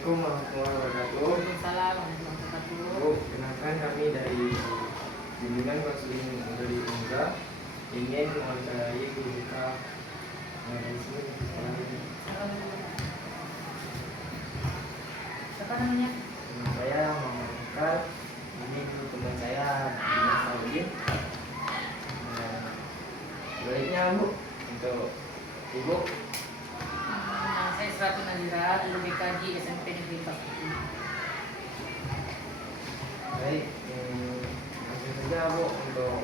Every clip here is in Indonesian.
Assalamualaikum warahmatullahi wabarakatuh. Waalaikumsalam warahmatullahi wabarakatuh. Bu, kenalkan kami dari Bimbingan Konseling dari Umga ingin mewawancarai guru kita di sini di sekolah ini. Siapa namanya? Nama saya Muhammad Ikal. Ini guru teman saya Dimas Saudin. Baiknya Bu, untuk Ibu. Nama saya Sratu Nazira, guru BKJ SMP Negeri 41. Baik, langsung saja Bu, untuk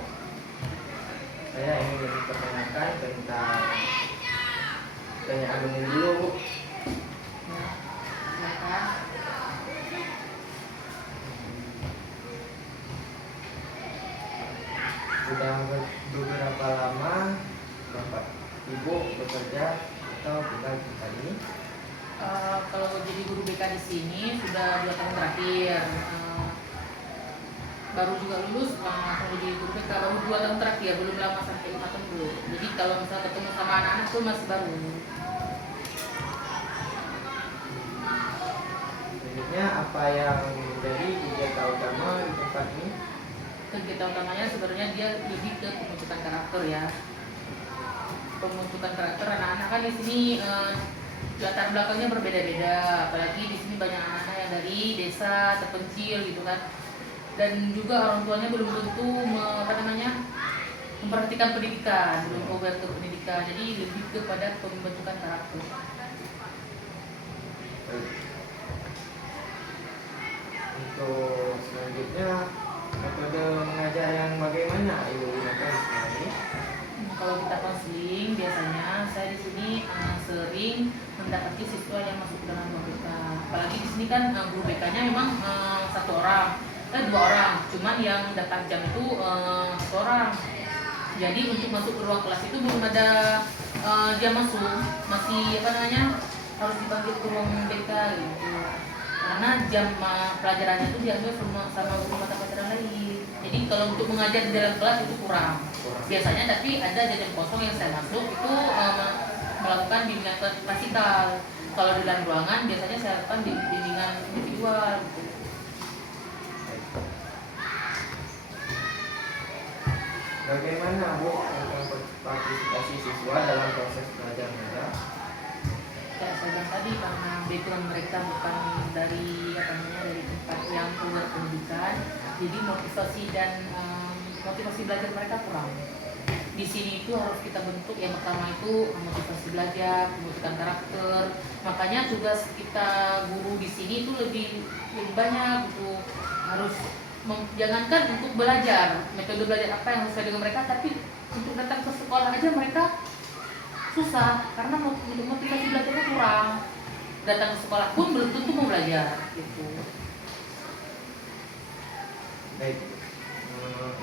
saya ingin mempertanyakan tentang pertanyaan umum dulu Bu. Ya, silakan. Sudah beberapa lama Bapak Ibu bekerja atau tinggal di tempat ini? Kalau jadi guru BK di sini sudah 2 tahun terakhir. Baru juga lulus, kalau jadi guru BK baru 2 tahun terakhir, belum lama sampai 5 tahun belum. Jadi kalau misalnya ketemu sama anak-anak tuh masih baru. Selanjutnya apa yang menjadi kegiatan utama di tempat ini? Kegiatan utamanya sebenarnya dia lebih ke pembentukan karakter ya. Pembentukan karakter anak-anak kan di sini latar belakangnya berbeda-beda, apalagi di sini banyak anak-anak yang dari desa terpencil gitu kan, dan juga orang tuanya belum tentu memperhatikan pendidikan, belum aware ke pendidikan, jadi lebih kepada pembentukan karakter. Untuk selanjutnya metode mengajar yang bagaimana Ibu gunakan di sekolah ini? Kalau kita konseling biasanya saya di sini sering mendapati siswa yang masuk ke dalam ruang BK. Apalagi di sini kan guru BK-nya memang 1 orang, 2 orang, cuman yang datang jam itu 1 orang. Jadi untuk masuk ke ruang kelas itu belum ada dia masuk, masih harus dipanggil ke ruang BK gitu. Karena jam pelajarannya itu diambil sama guru mata pelajaran lain. Jadi kalau untuk mengajar di dalam kelas itu kurang. Biasanya tapi ada jam kosong yang saya masuk itu melakukan bimbingan klasikal. Kalau di dalam ruangan biasanya saya lakukan bimbingan individual gitu. Bagaimana Bu tentang partisipasi siswa dalam proses belajar mengajar? Ya, saya bilang tadi karena background mereka bukan dari tempat yang aware pendidikan, jadi motivasi dan motivasi belajar mereka kurang. Di sini itu harus kita bentuk, yang pertama itu motivasi belajar, pembentukan karakter. Makanya tugas kita guru di sini itu lebih banyak gitu. Harus jangankan untuk belajar, metode belajar apa yang sesuai dengan mereka, tapi untuk datang ke sekolah aja mereka susah karena motivasi belajarnya kurang. Datang ke sekolah pun belum tentu mau belajar gitu. Baik,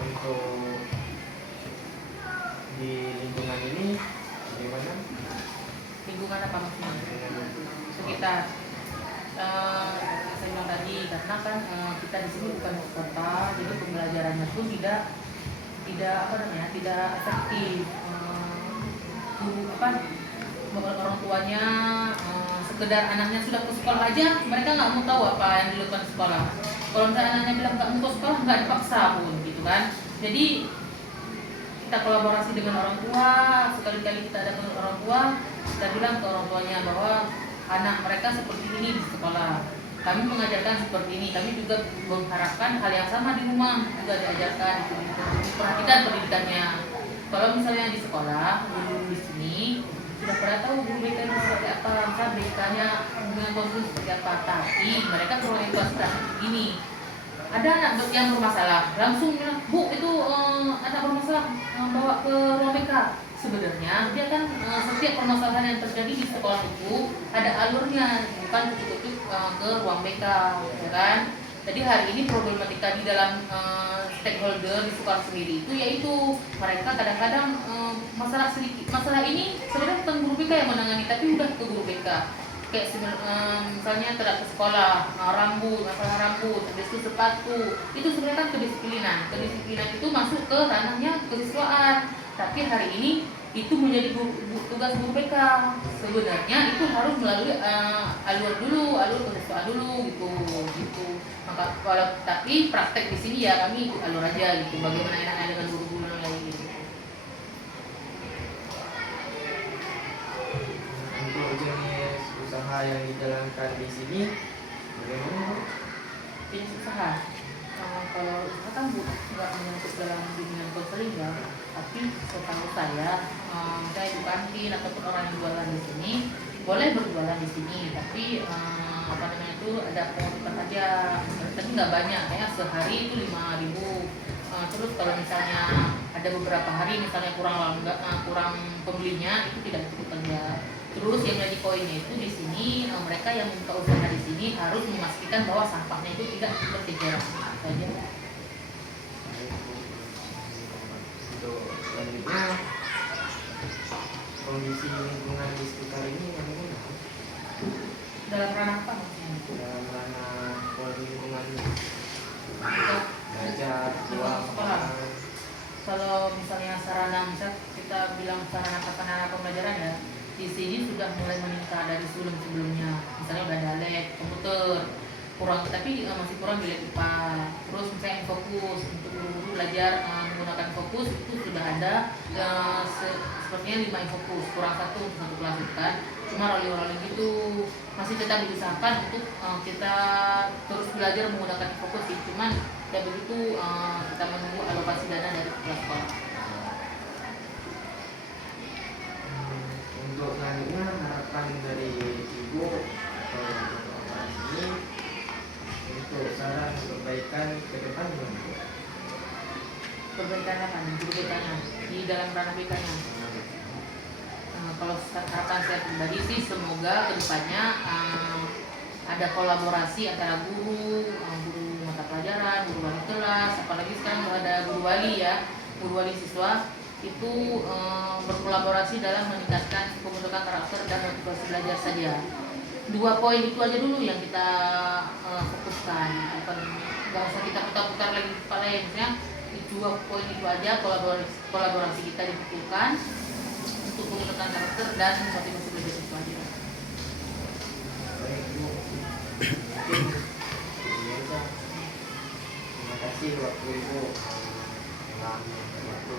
untuk di lingkungan ini bagaimana? Lingkungan apa maksudnya? Sekitar saya bilang tadi, karena kan kita di sini bukan kota, jadi pembelajarannya pun tidak efektif. Orang tuanya sekedar anaknya sudah ke sekolah aja, mereka nggak mau tahu apa yang dilakukan di sekolah. Kalau misalnya anaknya bilang nggak mau ke sekolah, nggak dipaksa pun gitu kan. Jadi kita kolaborasi dengan orang tua, sekali-kali kita ada dengan orang tua, kita bilang ke orang tuanya bahwa anak mereka seperti ini di sekolah, kami mengajarkan seperti ini, kami juga mengharapkan hal yang sama di rumah juga diajarkan, diperhatikan pendidikannya. Kalau misalnya di sekolah, guru di sini sudah pada tahu guru BK itu seperti apa, misalnya BK-nya dengan konseling seperti apa, tapi mereka berorientasi begini. Ada anak yang bermasalah, langsung bilang, Bu itu anak bermasalah, bawa ke ruang BK. Sebenarnya dia kan setiap permasalahan yang terjadi di sekolah itu ada alurnya, bukan cukup-cukup ke ruang BK, ya kan? Jadi hari ini problematika di dalam stakeholder di sekolah sendiri itu yaitu mereka kadang-kadang masalah ini sebenarnya bukan guru BK yang menangani, tapi udah ke guru BK. Kayak misalnya telat ke sekolah, masalah rambut, habis itu sepatu, itu sebenarnya kan kedisiplinan itu masuk ke ranahnya kesiswaan. Tapi hari ini itu menjadi tugas guru BK. Sebenarnya itu harus melalui alur kesusahan dulu gitu. Maka kalau tapi praktek di sini ya kami ikut alur aja gitu. Bagaimana enaknya dengan guru-guru yang lain gitu. Untuk jenis usaha yang dijalankan di sini bagaimana Bu? Jenis usaha. Kalau usaha kan nggak menyangkut dalam bimbingan konseling ya, tapi setahu saya ibu kantin ataupun orang yang jualan di sini boleh berjualan di sini, tapi apa namanya itu ada pengurutan aja, tapi nggak banyak, kayak sehari itu 5.000. Terus kalau misalnya ada beberapa hari misalnya kurang pembelinya itu tidak cukup aja. Terus yang jadi poinnya itu di sini mereka yang membuka usaha di sini harus memastikan bahwa sampahnya itu tidak berceceran. Itu aja. Untuk selanjutnya kondisi lingkungan di sekitar ini bagaimana? Dalam ranah apa maksudnya? Dalam ranah lingkungan Untuk belajar, ruang sekolah. makan. Kalau misalnya sarana, misal kita bilang sarana pembelajaran ya, di sini sudah mulai meningkat dari sebelumnya. Misalnya udah ada lab komputer, tapi masih kurang di lab IPA. Terus misalnya fokus untuk guru-guru belajar menggunakan fokus itu sudah ada sepertinya 5 fokus, kurang satu untuk satu kelas itu kan. Cuma rolling gitu masih tetap diusahakan untuk kita terus belajar menggunakan fokus sih. Cuman ya begitu kita menunggu alokasi dana dari kelas sekolah. Untuk selanjutnya harapan dari Ibu atau bapak ini untuk saran perbaikan ke depan gimana? Perbaikan apa nih? Perbaikannya di dalam ranah BK-nya. Kalau harapan saya pribadi sih semoga kedepannya ada kolaborasi antara guru mata pelajaran, guru wali kelas, apalagi sekarang ada guru wali ya, guru wali siswa itu berkolaborasi dalam meningkatkan pembentukan karakter dan motivasi belajar saja. 2 poin itu aja dulu yang kita fokuskan, bukan nggak usah kita putar-putar lagi di kepala ya. Misalnya 2 poin itu aja, kolaborasi kita dibutuhkan untuk pembentukan karakter dan motivasi belajar itu aja. Baik Bu, terima kasih waktu Ibu waktu